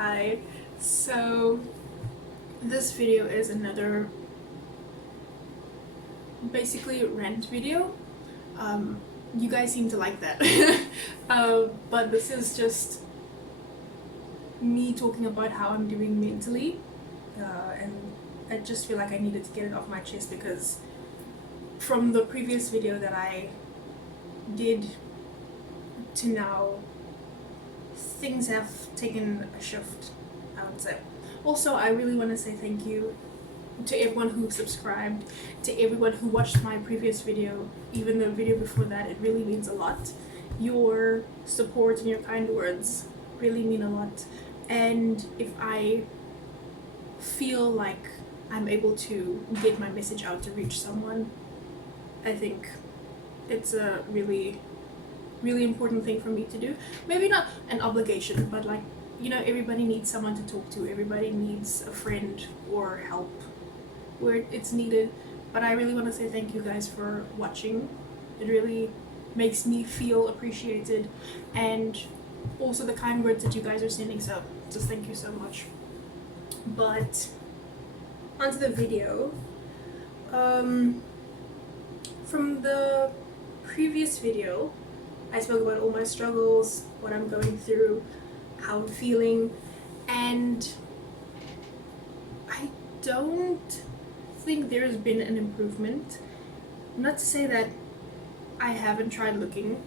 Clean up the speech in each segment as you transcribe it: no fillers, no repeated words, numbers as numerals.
Hi, so this video is another basically rant video. You guys seem to like that. But this is just me talking about how I'm doing mentally, and I just feel like I needed to get it off my chest because from the previous video that I did to now, things have taken a shift, I would say. Also, I really want to say thank you to everyone who subscribed, to everyone who watched my previous video, even the video before that. It really means a lot. Your support and your kind words really mean a lot. And if I feel like I'm able to get my message out to reach someone, I think it's a really important thing for me to do. Maybe not an obligation, but like, you know, everybody needs someone to talk to. Everybody needs a friend or help where it's needed. But I really want to say thank you guys for watching. It really makes me feel appreciated, and also the kind words that you guys are sending, so just thank you so much. But onto the video. From the previous video, I spoke about all my struggles, what I'm going through, how I'm feeling, and I don't think there's been an improvement. Not to say that I haven't tried looking.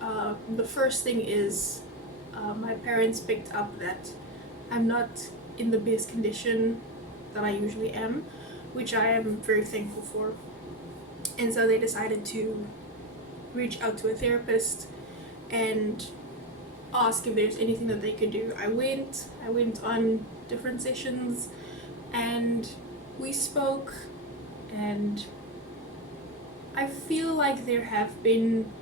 The first thing is my parents picked up that I'm not in the best condition that I usually am, which I am very thankful for. And so they decided to reach out to a therapist and ask if there's anything that they could do. I went on different sessions and we spoke, and I feel like there have been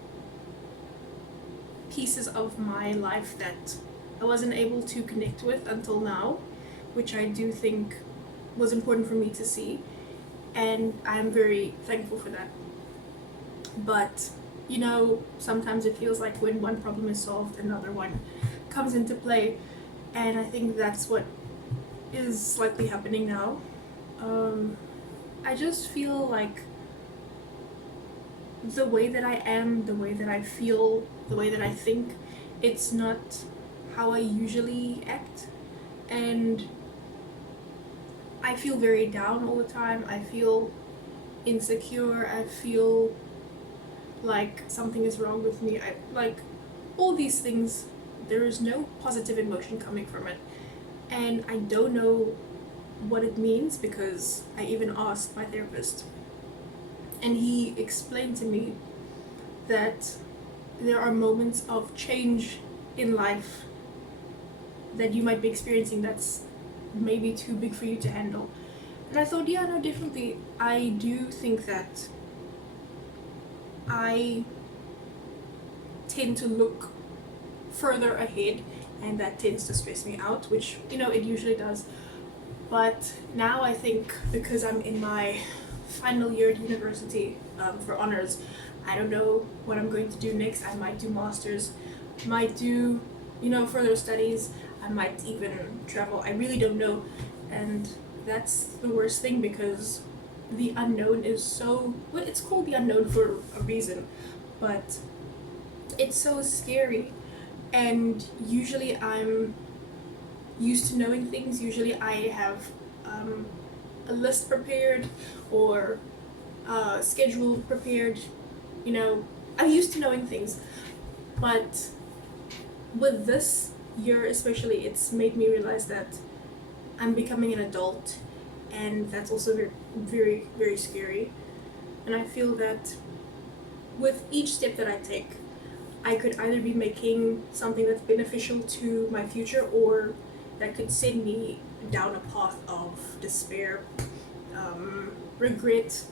pieces of my life that I wasn't able to connect with until now, which I do think was important for me to see, and I'm very thankful for that. But you know, sometimes it feels like when one problem is solved, another one comes into play, and I think that's what is slightly happening now. I just feel like the way that I am, the way that I feel, the way that I think, it's not how I usually act, and I feel very down all the time. I feel insecure. I feel like something is wrong with me. I like all these things. There is no positive emotion coming from it, and I don't know what it means because I even asked my therapist, and he explained to me that there are moments of change in life that you might be experiencing that's maybe too big for you to handle. And I thought, yeah, no, definitely. I do think that I tend to look further ahead, and that tends to stress me out, which, you know, it usually does. But now I think because I'm in my final year at university for honors, I don't know what I'm going to do next. I might do masters, might do, you know, further studies. I might even travel. I really don't know. And that's the worst thing because the unknown is so, well, it's called the unknown for a reason, but it's so scary. And usually I'm used to knowing things. Usually I have a list prepared or a schedule prepared. You know, I'm used to knowing things, but with this year especially, it's made me realize that I'm becoming an adult, and that's also very, very, very scary. And I feel that with each step that I take, I could either be making something that's beneficial to my future, or that could send me down a path of despair, regret.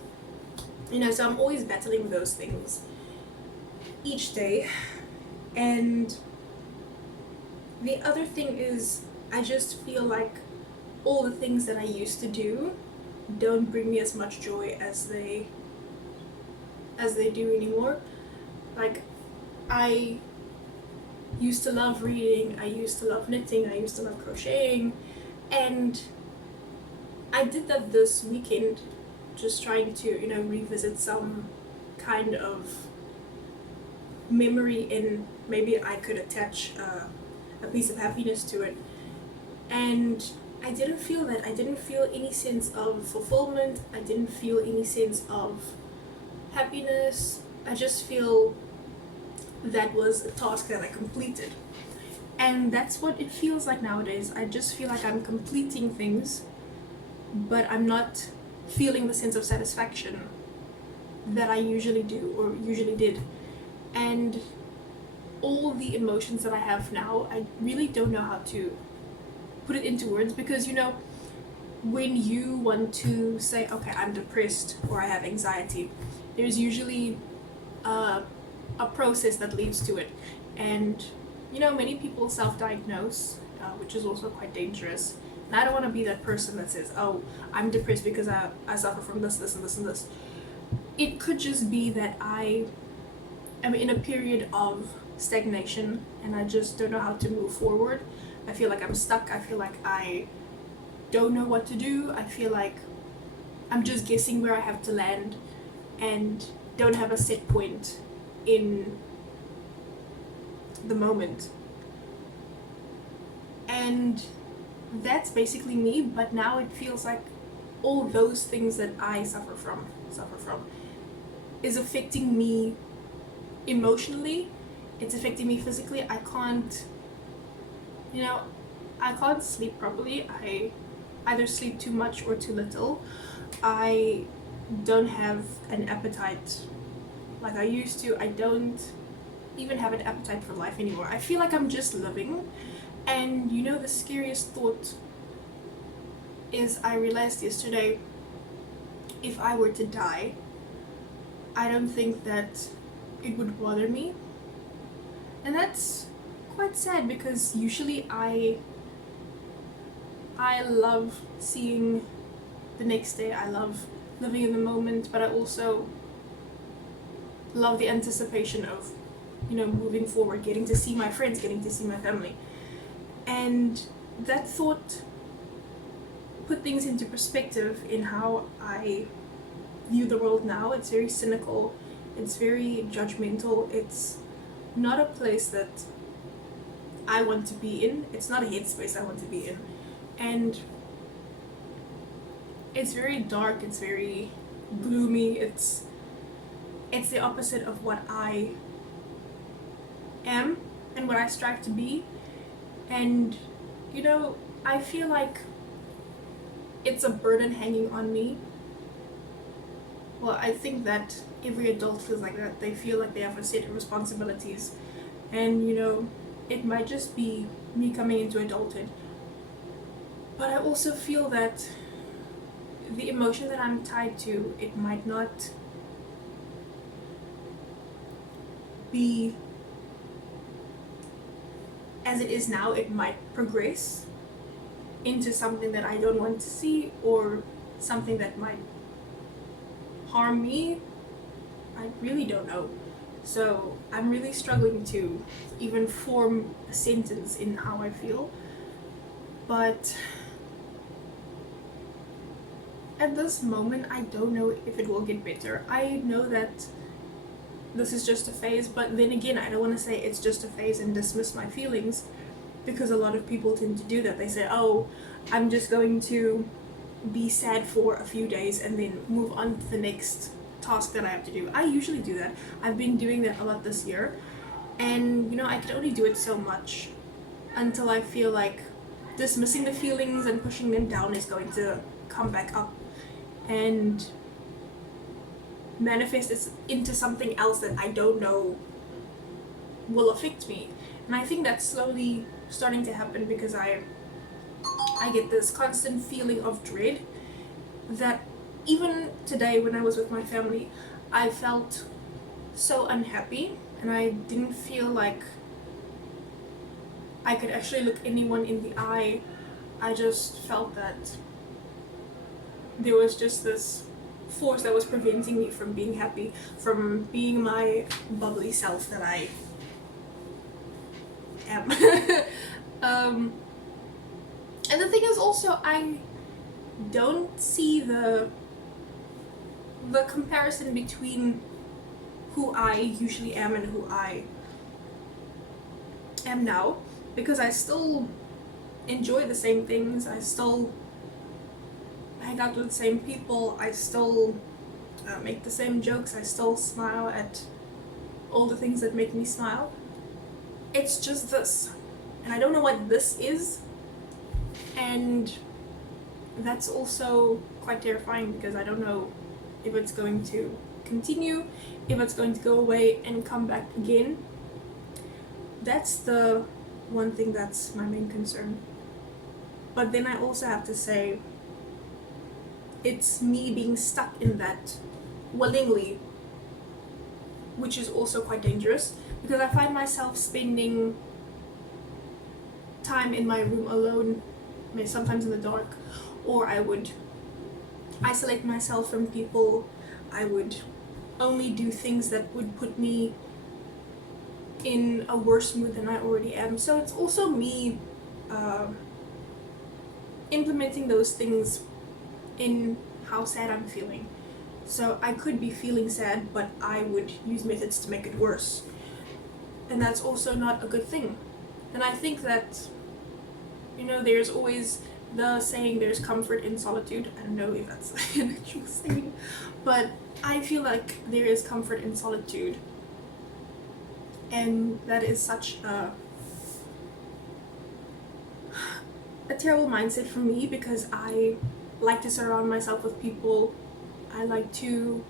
You know, so I'm always battling those things each day. And the other thing is, I just feel like all the things that I used to do don't bring me as much joy as they do anymore. Like, I used to love reading, I used to love knitting, I used to love crocheting, and I did that this weekend, just trying to, revisit some kind of memory in maybe I could attach a piece of happiness to it. And I didn't feel that. I didn't feel any sense of fulfillment. I didn't feel any sense of happiness. I just feel that was a task that I completed. And that's what it feels like nowadays. I just feel like I'm completing things, but I'm not feeling the sense of satisfaction that I usually do or usually did. And all the emotions that I have now, I really don't know how to put it into words, because when you want to say, okay, I'm depressed or I have anxiety, there's usually a process that leads to it. And many people self-diagnose, which is also quite dangerous. And I don't want to be that person that says, oh, I'm depressed because I suffer from this, this, and this, and this. It could just be that I am in a period of stagnation and I just don't know how to move forward. I feel like I'm stuck. I feel like I don't know what to do. I feel like I'm just guessing where I have to land and don't have a set point in the moment. And that's basically me, but now it feels like all those things that I suffer from is affecting me emotionally. It's affecting me physically. I can't sleep properly. I either sleep too much or too little. I don't have an appetite like I used to. I don't even have an appetite for life anymore. I feel like I'm just living. And the scariest thought is, I realized yesterday, if I were to die, I don't think that it would bother me. And that's quite sad, because usually I love seeing the next day. I love living in the moment, but I also love the anticipation of moving forward, getting to see my friends, getting to see my family. And that thought put things into perspective in how I view the world now. It's very cynical, it's very judgmental, it's not a place that I want to be in. It's not a headspace I want to be in. And it's very dark, it's very gloomy, it's the opposite of what I am and what I strive to be. And I feel like it's a burden hanging on me. Well, I think that every adult feels like that. They feel like they have a set of responsibilities, and it might just be me coming into adulthood. But I also feel that the emotion that I'm tied to, it might not be as it is now. It might progress into something that I don't want to see, or something that might harm me. I really don't know. So I'm really struggling to even form a sentence in how I feel. But at this moment, I don't know if it will get better. I know that this is just a phase, but then again, I don't want to say it's just a phase and dismiss my feelings, because a lot of people tend to do that. They say, oh, I'm just going to be sad for a few days and then move on to the next task that I have to do. I usually do that. I've been doing that a lot this year, and I can only do it so much until I feel like dismissing the feelings and pushing them down is going to come back up and manifest it into something else that I don't know will affect me. And I think that's slowly starting to happen, because I get this constant feeling of dread that even today when I was with my family, I felt so unhappy, and I didn't feel like I could actually look anyone in the eye. I just felt that there was just this force that was preventing me from being happy, from being my bubbly self that I am. And the thing is also, I don't see the comparison between who I usually am and who I am now, because I still enjoy the same things, I still hang out with the same people, I still make the same jokes, I still smile at all the things that make me smile. It's just this, and I don't know what this is, and that's also quite terrifying because I don't know if it's going to continue, if it's going to go away and come back again. That's the one thing that's my main concern. But then I also have to say, it's me being stuck in that willingly, which is also quite dangerous, because I find myself spending time in my room alone, sometimes in the dark, or I would isolate myself from people, I would only do things that would put me in a worse mood than I already am. So it's also me implementing those things in how sad I'm feeling. So I could be feeling sad, but I would use methods to make it worse. And that's also not a good thing. And I think that, there's always the saying, there's comfort in solitude. I don't know if that's an actual saying, but I feel like there is comfort in solitude. And that is such a terrible mindset for me, because I like to surround myself with people. I like to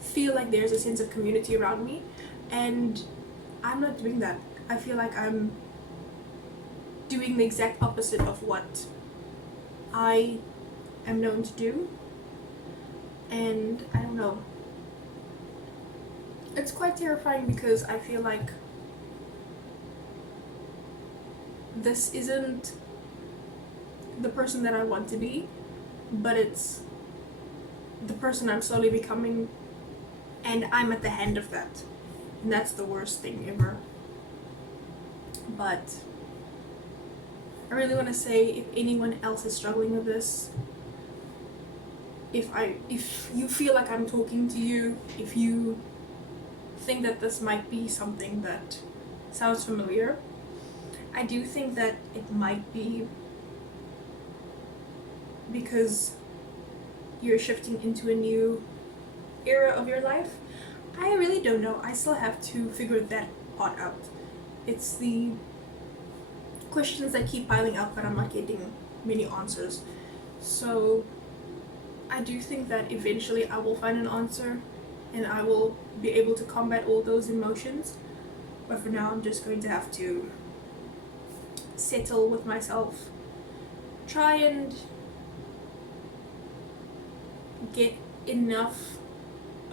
feel like there's a sense of community around me, and I'm not doing that. I feel like I'm doing the exact opposite of what I am known to do, and I don't know. It's quite terrifying because I feel like this isn't the person that I want to be, but it's the person I'm slowly becoming, and I'm at the end of that, and that's the worst thing ever. But I really want to say, if anyone else is struggling with this, if you feel like I'm talking to you, if you think that this might be something that sounds familiar, I do think that it might be because you're shifting into a new era of your life. I really don't know. I still have to figure that part out. It's the questions that keep piling up, but I'm not getting many answers. So I do think that eventually I will find an answer and I will be able to combat all those emotions. But for now, I'm just going to have to settle with myself, try and get enough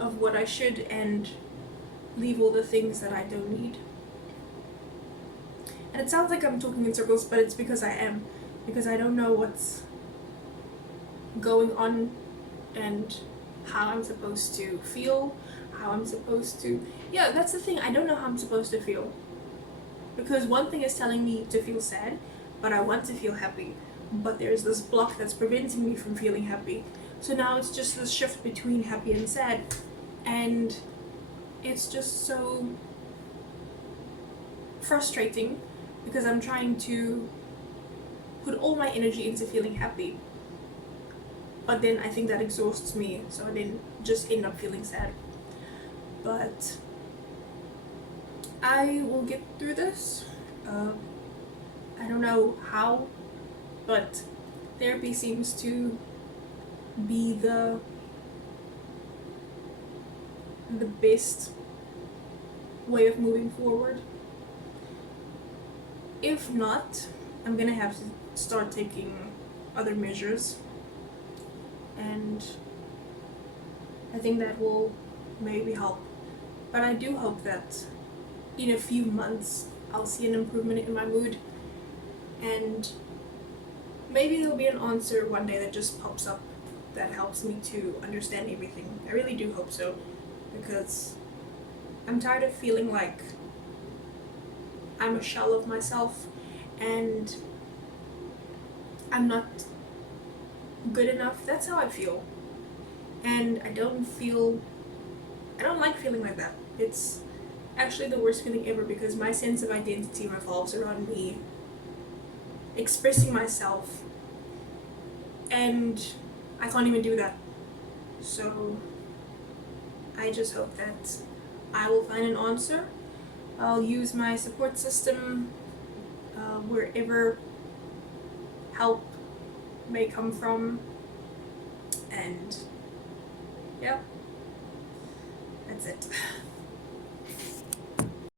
of what I should and leave all the things that I don't need. And it sounds like I'm talking in circles, but it's because I am, because I don't know what's going on and how I'm supposed to feel, that's the thing, I don't know how I'm supposed to feel, because one thing is telling me to feel sad, but I want to feel happy, but there's this block that's preventing me from feeling happy. So now it's just this shift between happy and sad, and it's just so frustrating because I'm trying to put all my energy into feeling happy, but then I think that exhausts me, so I then just end up feeling sad. But I will get through this. I don't know how, but therapy seems to be the best way of moving forward. If not, I'm gonna have to start taking other measures, and I think that will maybe help. But I do hope that in a few months I'll see an improvement in my mood, and maybe there'll be an answer one day that just pops up that helps me to understand everything. I really do hope so, because I'm tired of feeling like I'm a shell of myself and I'm not good enough. That's how I feel. And I don't like feeling like that. It's actually the worst feeling ever because my sense of identity revolves around me expressing myself, and I can't even do that. So I just hope that I will find an answer. I'll use my support system wherever help may come from, and yeah, that's it.